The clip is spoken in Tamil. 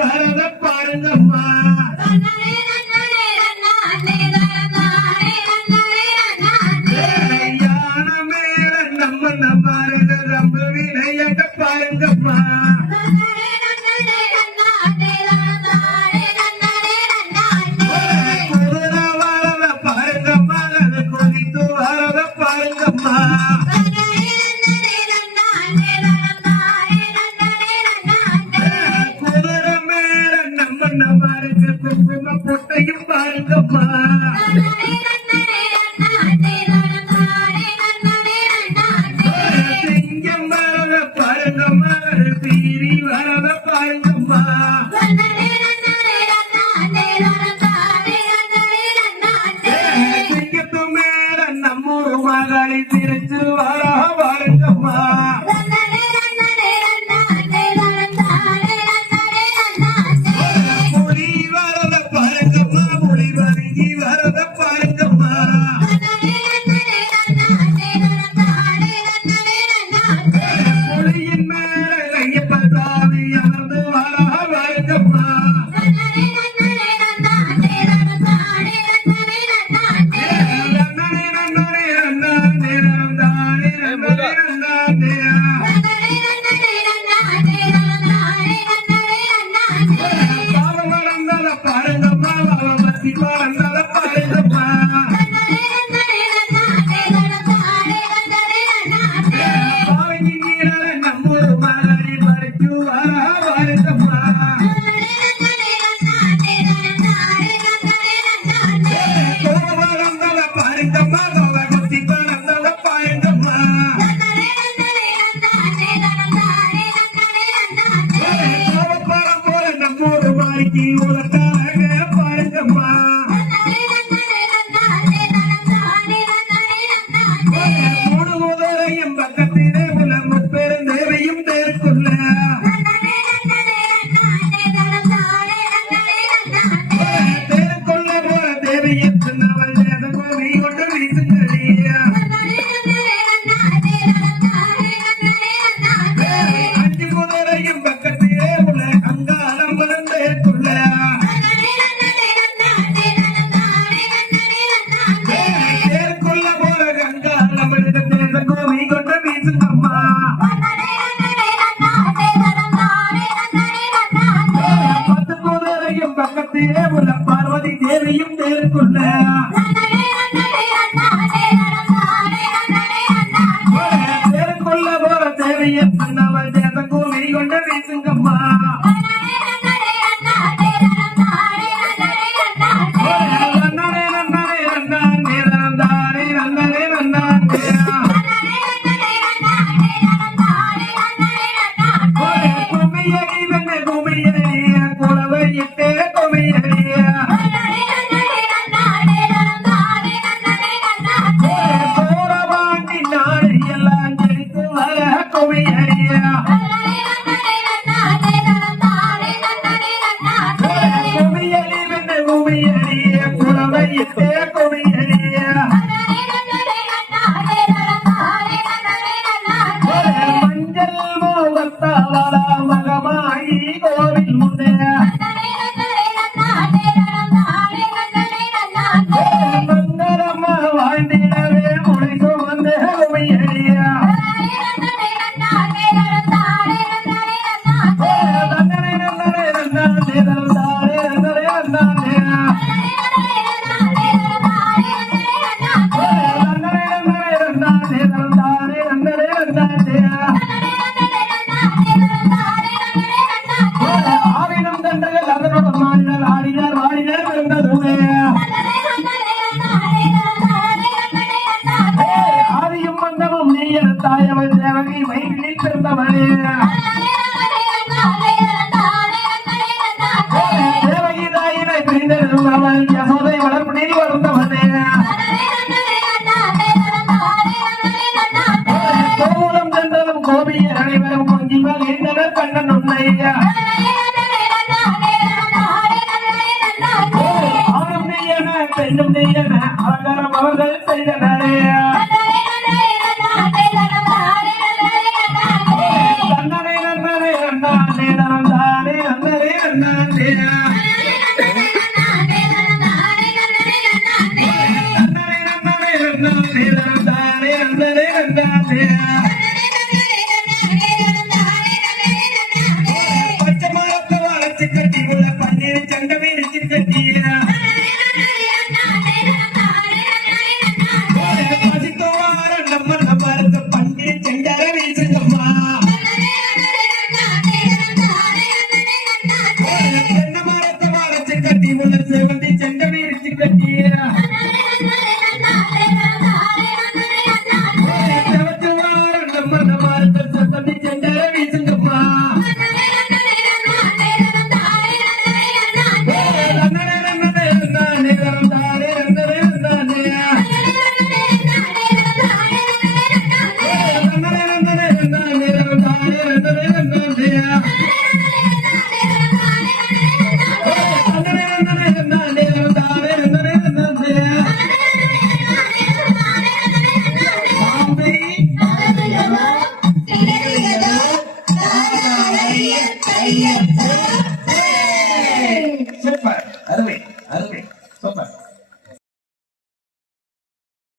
பாருங்கம்மா பாருங்கம்மா பொட்டையும் பாருங்கம்மா சிங்கம் வரத பாருங்கம்மா சீரி வரத பாருங்கம்மா சிங்கத்து மேல நம்மூர் மகளை திருச்சு வரா தேவுல பார்வதி தேவியும் தேர்க்குள்ள. தேர்க்குள்ள போற தேவையை சொன்னவன் தேவன் கோமி கொண்ட வீசுங்க la la la la la சவாரி யசோதை வளர்ப்பு நீ வளர்ந்த வந்தே கோலம் சென்றதும் கோபியை அனைவரும் கொஞ்சிவால் எந்தனர் கண்ணன் உண்மையா நனந்தானே நன்னனே Yeah.